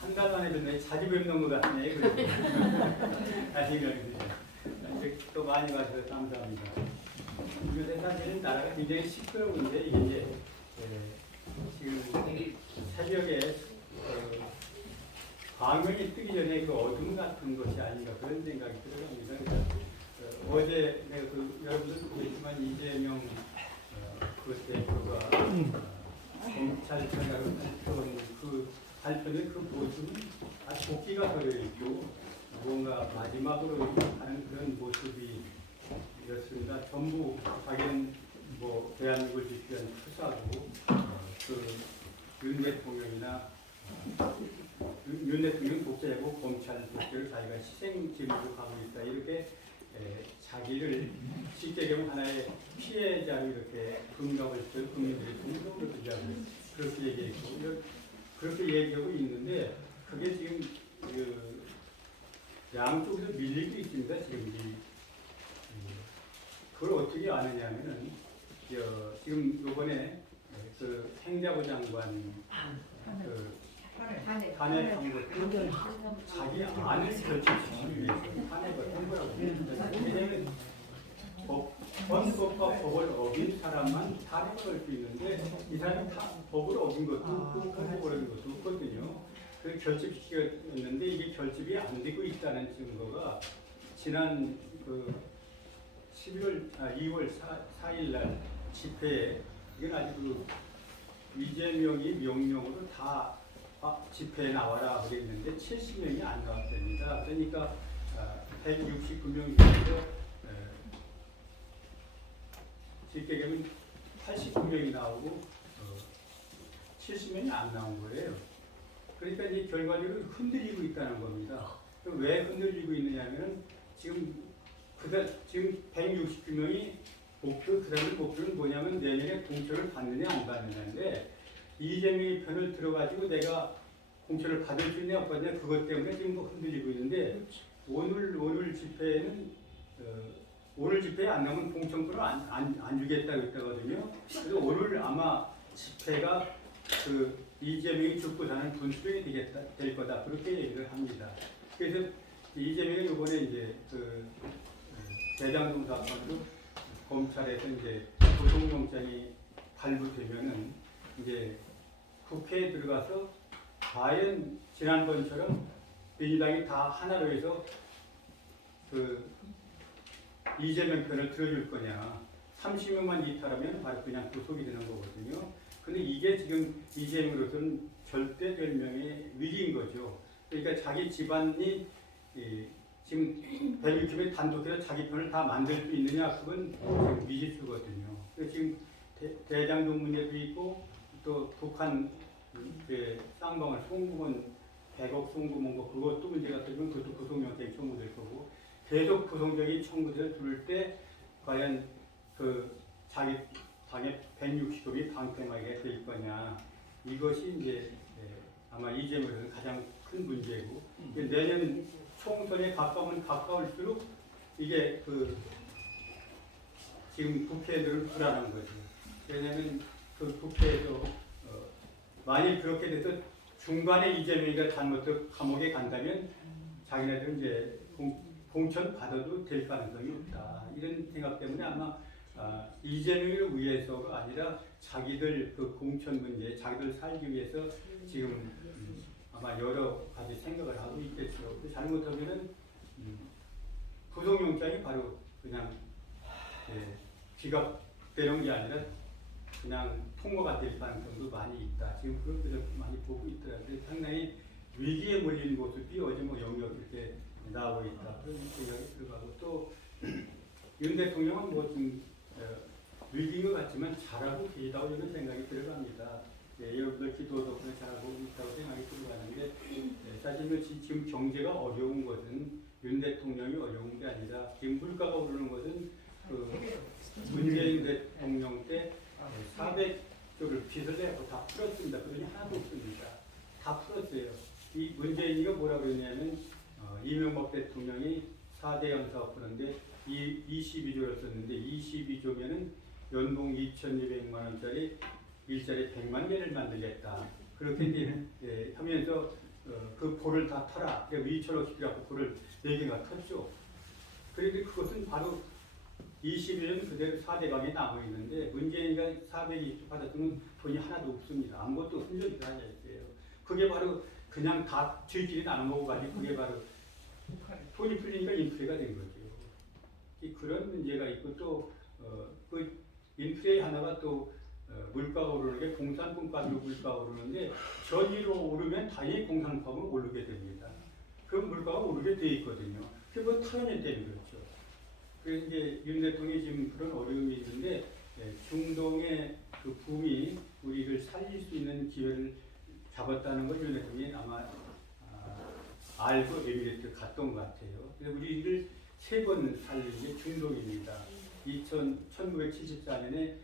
한 달 만에 듣네. 자주 뵙는 것 같네. 다시 또 많이 가셔서 감사합니다. 요새 사실은 나라가 굉장히 시끄러운데 이게 이제 지금 새벽에 광명이 뜨기 전에 그 어둠 같은 것이 아닌가 그런 생각이 들어갑니다. 어제 내가 여러분들도 보겠지만 이재명 그 대표가 검찰청장으로 발표한 그 발표는 그 모습은 아주 도끼가 들어있고 뭔가 마지막으로 하는 그런 모습이었습니다. 전부 자기는 뭐 대한민국을 지키기 위한 투사고 윤 대통령이나 윤 대통령 독재고 검찰 독재를 자기가 희생지물로 가고 있다 이렇게 자기를 쉽게 얘기하면 하나의 피해자로 이렇게 금감을 국민들이 공동으로 주자고 그렇게 얘기했고 그렇게 얘기하고 있는데 그게 지금 양쪽에서 밀리고 있습니다. 지금 그걸 어떻게 아느냐면은 지금 요번에 그 행자부 장관 탄핵 선거 자기 안을 결정시키기 위해서 탄핵을 한 거라고 봅니다. 왜냐하면 헌법과 법을 어긴 사람만 탄핵을 할 수 있는데 이 사람이 법을 어긴 것도 없고 헌법을 어긴 것도 없거든요. 그래서 결집시켰는데 이게 결집이 안 되고 있다는 증거가 지난 2월 4일 날 집회에 이건 아직 이재명이 명령으로 다 집회에 나와라 그랬는데 70명이 안 나왔답니다. 그러니까 169명 중에서 쉽게 얘기하면 89명이 나오고 70명이 안 나온 거예요. 그러니까 이제 결과적으로 흔들리고 있다는 겁니다. 왜 흔들리고 있느냐면 지금 169명이 그 사람의 목표는 뭐냐면 내년에 공천을 받느냐 안 받느냐인데 이재명의 편을 들어가지고 내가 공천을 받을 수 있냐 없느냐 그것 때문에 지금 흔들리고 있는데 오늘 집회에는 오늘 집회에 안 나오면 공천권을 안 주겠다고 했다거든요. 그래서 오늘 아마 집회가 이재명이 죽고 사는 분수령이 될 거다 그렇게 얘기를 합니다. 그래서 이재명이 이번에 이제 대장동 사건으로 검찰에서 이제 구속영장이 발부되면은 이제 국회에 들어가서 과연 지난번처럼 민주당이 다 하나로 해서 이재명 편을 들어줄 거냐. 30명만 이탈하면 바로 그냥 구속이 되는 거거든요. 근데 이게 지금 이재명으로서는 절대절명의 위기인 거죠. 그러니까 자기 집안이 지금 160명 단독해서 자기 편을 다 만들 수 있느냐 그건 지금 미지수거든요. 그래서 지금 대장동 문제도 있고 또 북한 쌍방울 송금원 100억 송금원 거 그것도 문제가 되면 그것도 구속영장이 청구될 거고 계속 구속영장이 청구돼서 들을 때 과연 자기 당의 160억이 방패막이가 될 거냐 이것이 이제 아마 이재명에서는 가장 큰 문제고 내년 총선에 가까우면 가까울수록 이게 지금 국회의원들은 불안한 거죠. 왜냐하면 국회에서 만일 그렇게 돼서 중간에 이재명이가 잘못해서 감옥에 간다면 자기네들은 이제 공천 받아도 될 가능성이 없다. 이런 생각 때문에 아마 이재명을 위해서가 아니라 자기들 공천 문제, 자기들 살기 위해서 지금 아마 여러 가지 생각을 하고 있겠죠. 잘못하면은 구속영장이 바로 그냥 기각되는 게 아니라 그냥 통과가 될 가능성도 많이 있다. 지금 그런 것을 많이 보고 있더라고요. 상당히 위기에 몰린 모습이 어제 영역 이렇게 나오고 있다. 그런 생각이 들어가고 또 윤 대통령은 좀 위기인 것 같지만 잘하고 계시다고 이런 생각이 들어갑니다. 여러분들 기도 덕분에 잘하고 있다고 생각이 들어가는데 사실은 지금 경제가 어려운 것은 윤 대통령이 어려운 게 아니라 지금 물가가 오르는 것은 문재인 대통령 때 400조를 빚을 내고 다 풀었습니다. 그 돈이 하나도 없습니다. 다 풀었어요. 이 문재인이가 뭐라고 그러냐면 이명박 대통령이 4대 연사업 푸는데 22조를 썼는데 22조면은 연봉 2,200만 원짜리 일자리 100만 개를 만들겠다. 그렇게 이제 하면서 그 볼을 다 타라. 위철로 시키라고 볼을 4개가 탔죠. 그런데 그것은 바로 21년 그대로 4대강에 남아 있는데 문재인이가 420조 받았으면 돈이 하나도 없습니다. 아무것도 흔적이 하나 있어요. 그게 바로 그냥 다 저희끼리 나눠 먹어가지고 그게 바로 돈이 풀리니까 인플레가 된 거죠. 그런 문제가 있고 또 그 인플레 하나가 또 물가가 오르는 게 공산품값으로 물가가 오르는데 전기로 오르면 당연히 공산품은 오르게 됩니다. 그 물가가 오르게 돼 있거든요. 그건 타연이 때문에 그렇죠. 그래서 이제 윤 대통령이 지금 그런 어려움이 있는데 중동의 그 붐이 우리를 살릴 수 있는 기회를 잡았다는 걸 윤 대통령이 아마 알고 에미레이트 갔던 것 같아요. 그래서 우리를 3번 살린 게 중동입니다. 1974년에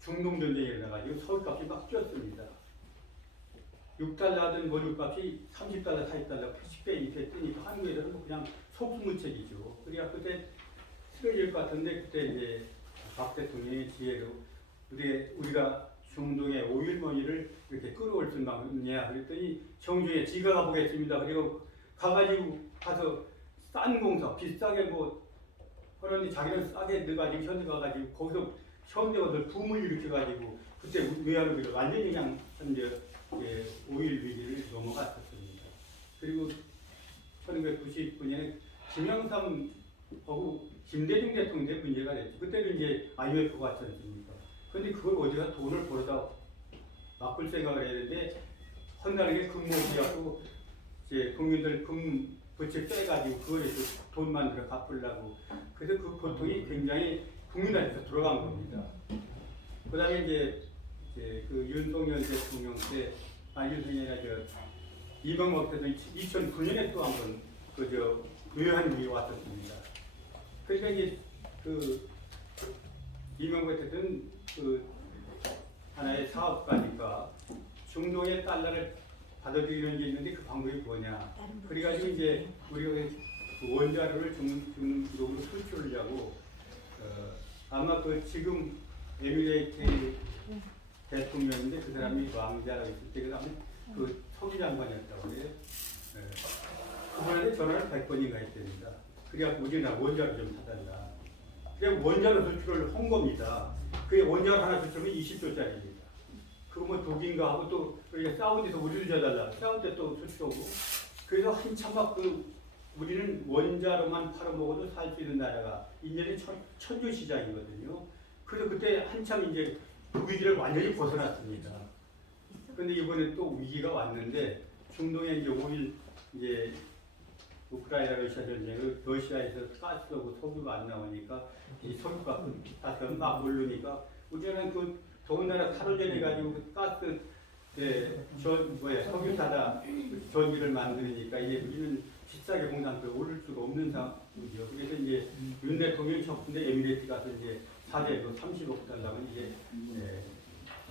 중동 전쟁이 일어나가지고 서울값이 막 뛰었습니다. 6달러던 원유값이 30달러, 40달러, 80배 이렇게 뜨니까 한국에서는 뭐 그냥 속수무책이죠. 그래야 그때 쓰러질 것 같은데 그때 이제 박 대통령의 지혜로 우리가 중동의 오일머니를 이렇게 끌어올 수 있느냐 그랬더니 정중에 지가 가보겠습니다. 그리고 가서 싼 공사 비싸게 뭐 그런데 자기는 싸게 넣어가지고 현대 가가지고 거기서 현대가들 붐을 일으켜가지고 그때 외환위기를 완전히 그냥 현재 오일 위기를 넘어갔었습니다. 그리고 1999년에 김영삼하고 김대중 대통령의 문제가 됐죠. 그때는 이제 IMF가 왔지 않습니까? 그런데 그걸 어디가 돈을 벌어다 바꿀 생각을 해야 되는데 헌나르게 금모기하고 이제 국민들 금 부채 빼가지고 그거에 돈 만들어 갚으려고 그래서 그 고통이 굉장히 국민한테 들어간 겁니다. 그 다음에 이제 그 윤석열 대통령 때 윤석열이 이명박 대통령 2009년에 또 한번 외환위기 왔었습니다. 그러니까 이제 그 이명박 대통령 그 하나의 사업가니까 중동의 달러를 받아들이는 게 있는데 그 방법이 뭐냐. 그래가지고 이제 우리가 그 원자료를 중동으로 수출하려고 아마 그 지금 에미레이트 대통령인데 그 사람이 왕자라고 있을 때 그 다음에 그 서기 장관이었다고 그래요. 그분한테 전화를 100번인가 했답니다. 그래갖고 우리나라 원자료 좀 사달라. 그냥 원자료 수출을 한 겁니다. 그게 원자료 하나 수출하면 20조짜리입니다. 그거 뭐 독인가 하고 또 우리가 싸운 데서 우리를 줘달라. 싸울 때 또 수출하고. 그래서 한참 막 우리는 원자로만 팔아먹어도 살 수 있는 나라가 인연의 천주 시장이거든요. 그래서 그때 한참 이제 그 위기를 완전히 벗어났습니다. 그런데 이번에 또 위기가 왔는데 중동에 이제 오일 이제 우크라이나 러시아 전쟁을 러시아에서 가스하고 석유가 안 나오니까 이 석유가 가스가 막 오르니까 우리는 그 더운 나라 탈원전 해가지고 그 가스 석유 사다 전기를 만드니까 이제 우리는 비싸게 공산을 오를 수가 없는 상황이죠. 그래서 이제 윤 대통령이 쳤는데 에미레이트 가서 이제 4대도 30억 달러면 이제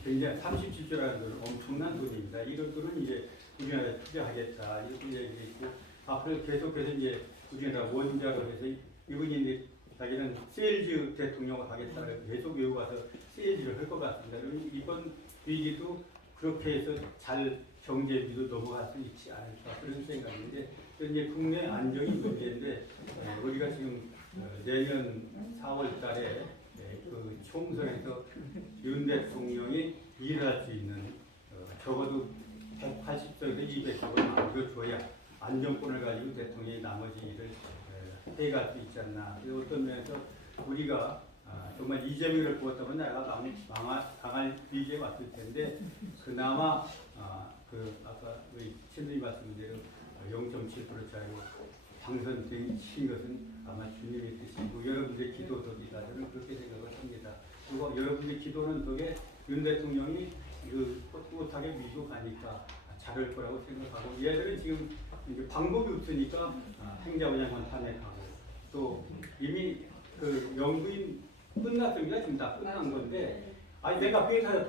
굉장히 37조라는 돈 엄청난 돈입니다. 이런 돈은 이제 우리나라에 투자하겠다 이렇게 얘기했고 앞으로 계속해서 이제 우리나라 원자로 해서 이분이 이제 자기는 세일즈 대통령을 하겠다를 계속 외워가서 세일즈를 할 것 같습니다. 이번 위기도 그렇게 해서 잘 경제비도 넘어갈 수 있지 않을까 그런 생각인데 이제 국내 안정이 문제인데 우리가 지금 내년 4월 달에 그 총선에서 윤 대통령이 일할 수 있는 적어도 180석에서 200석을 만들어줘야 안정권을 가지고 대통령이 나머지 일을 해갈 수 있지 않나. 어떤 면에서 우리가 정말 이재명을 뽑았다면 나라가 망할 위기에 왔을 텐데 그나마 그 아까 우리 신부님 말씀대로 0.7%짜리로 당선되신 것은 아마 주님의 뜻이고 여러분들의 기도 덕이다. 저는 그렇게 생각을 합니다. 그리고 여러분들의 기도는 덕에 윤 대통령이 그 꿋꿋하게 밀고 가니까 잘할 거라고 생각하고 얘들은 지금 이제 방법이 없으니까 행자부장만 탄핵하고 또 이미 그 영부인 끝났습니다. 지금 다 끝난 건데 아니 내가 회사에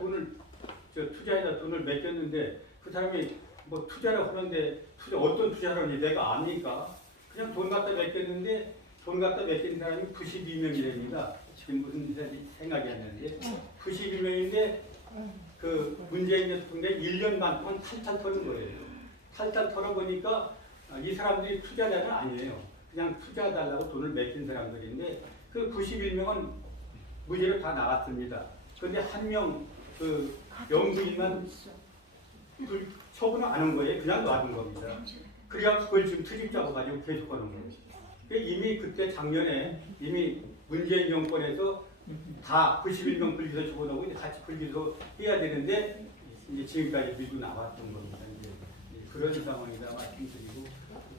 투자에다 돈을 맡겼는데 그 사람이 뭐 투자를 하는데 어떤 투자를 하는지 내가 아니까 그냥 돈 갖다 맡겼는데 돈 갖다 맡긴 사람이 92명이랍니다. 지금 무슨 생각이 안 나는데 92명인데 그 문재인 대통령이 1년 반 동안 탈탈 털은 거예요. 탈탈 털어보니까 이 사람들이 투자자는 아니에요. 그냥 투자해달라고 돈을 맡긴 사람들인데 그 91명은 무죄로 다 나갔습니다. 그런데 한 명 그 영부인만 처분을 안 한 거예요. 그냥 놔둔 겁니다. 그래야 그걸 지금 투집 잡아가지고 계속 하는 거예요. 이미 그때 작년에 이미 문재인 정권에서 다 91명 불기소 적어놓고 같이 불기소 해야 되는데 이제 지금까지 밀고 나왔던 겁니다. 이제 그런 상황이다 말씀드리고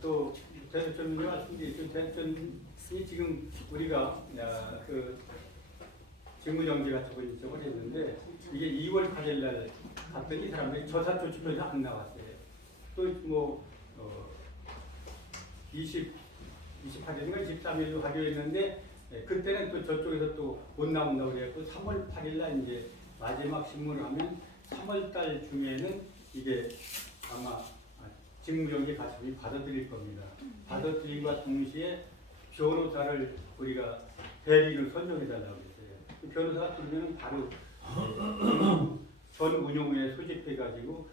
또 대표님이 말씀드렸죠. 대표님이 지금 우리가 그 직무정지 같은 걸 했는데 이게 2월 8일 날 갔더니 이 사람들이 저사조치표에서 안 나왔어요. 또 뭐 28일인가 23일로 하기로 했는데 그때는 또 저쪽에서 또 못 나온다고 그랬고 3월 8일 날 이제 마지막 신문을 하면 3월 달 중에는 이게 아마 직무정지 가처분이 받아들일 겁니다. 받아들임과 동시에 변호사를 우리가 대리를 선정해달라고 했어요. 그 변호사가 들으면 바로 전 운용에 소집해가지고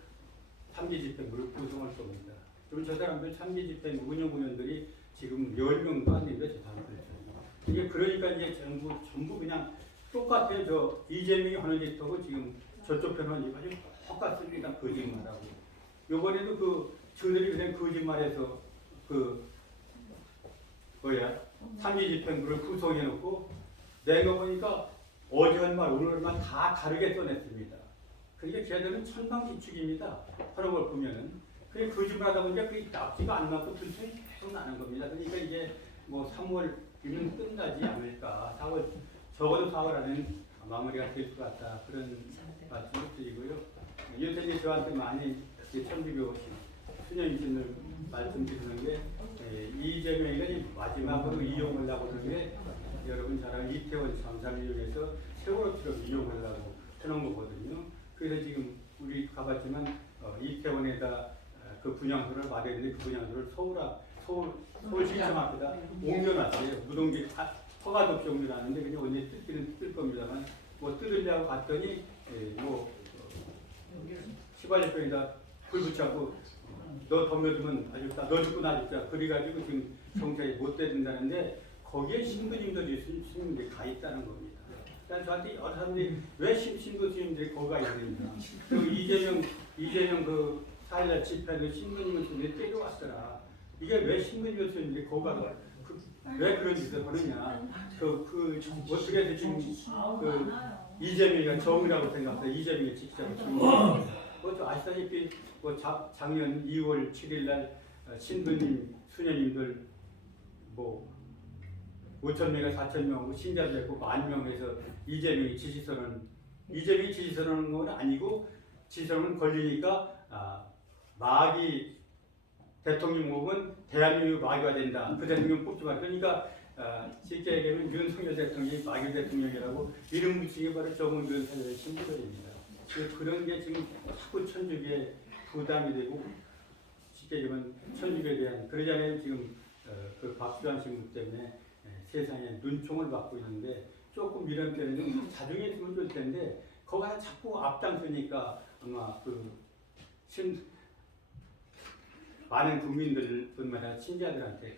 3기 집행부를 구성할 겁니다. 그럼 저 사람들 3기 집행 운영위원들이 지금 10명도 안 되는데 저 사람들 이게 그러니까 이제 전부 그냥 똑같아요. 저 이재명이 하는 짓하고 지금 저쪽 편은 이거 아주 똑같습니다. 거짓말하고. 요번에도 그 저들이 그냥 거짓말해서 그 뭐야 3기 집행부를 구성해놓고 내가 보니까 어제 한 말 오늘 한 말 다 다르게 써냈습니다. 그게 걔들은 천방지축입니다. 하는 걸 보면은 그게 거짓말하다 보니까 그게 납치가 안 나고 들통이 계속 나는 겁니다. 그러니까 이게 뭐 3월이면 끝나지 않을까. 4월 적어도 4월 안에는 마무리가 될 것 같다. 그런 말씀을 드리고요. 요새 저한테 많이 천비교 수녀님들 말씀드리는 게 이재명이 마지막으로 이용하려고 그러는데 여러분 잘 아는 이태원 참사를 이용해서 세월호처럼 이용하려고 해놓은 거거든요. 그래서 지금 우리 가봤지만 이태원에다 그 분향소를 마련했는데 그 분향소를 서울시청 앞에다 옮겨놨어요. 무동기 허가도 없이 옮겨놨는데 그냥 언제 뜯기는 뜯을 겁니다만 뭐 뜯으려고 갔더니 뭐 시발력병에다 불 붙잡고 너 덤벼주면 아주 너 죽고 나 죽자 그래가지고 지금 경찰이 못 대든다는데 거기에 신부님들이 스님들이 가 있다는 겁니다. 그러니까 저한테 여러 사람들이 왜 신부 스님들이 거기 가 있는가. 그리고 이재명 그 4일날 집회도 신부님을 스님들이 때려왔더라. 이게 왜 신부님을 스님들이 거기 가서 왜 그런 짓을 하느냐. 어떻게 해서 지금 이재명이가 정이라고 생각해요. 이재명이 직접 정. 아시다시피 작년 2월 7일 날 신부님, 수녀님들 뭐 5,000명에 4,000명 신자도 있고 10,000명에서 이재명이 지시선언한 건 아니고 지시선언 걸리니까 마귀 대통령 뽑으면 대한민국 마귀가 된다. 그 대통령 뽑지 마. 그러니까 쉽게 얘기하면 윤석열 대통령이 마귀 대통령이라고 이름 붙이기 바로 정은근 사회의 신부들입니다. 그런 게 지금 자꾸 천주교에 부담이 되고 쉽게 얘기하면 천주교에 대한 그러잖아요. 지금 그 박수환 신부 때문에 세상에 눈총을 받고 있는데 조금 이런 때는 좀 자중해 주면 좋을 텐데 거기가 자꾸 앞장서니까 아마 많은 국민들뿐만 아니라 신자들한테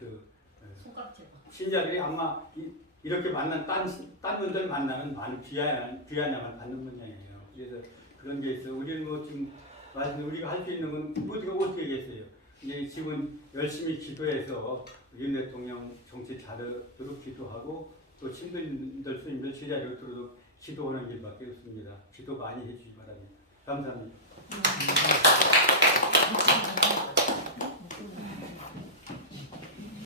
신자들이 아마 이렇게 만난 딴 분들 만나면 많은 비아냥을 받는 모양이에요. 그래서 그런 게 있어. 우리는 뭐 지금 우리가 할 수 있는 건 우리가 어떻게 하겠어요? 이제 지금 열심히 기도해서 윤 대통령 정치 자료로 기도하고 또 신부님들 스님들 제자리로 들어도 기도하는 일밖에 없습니다. 기도 많이 해주시기 바랍니다. 감사합니다.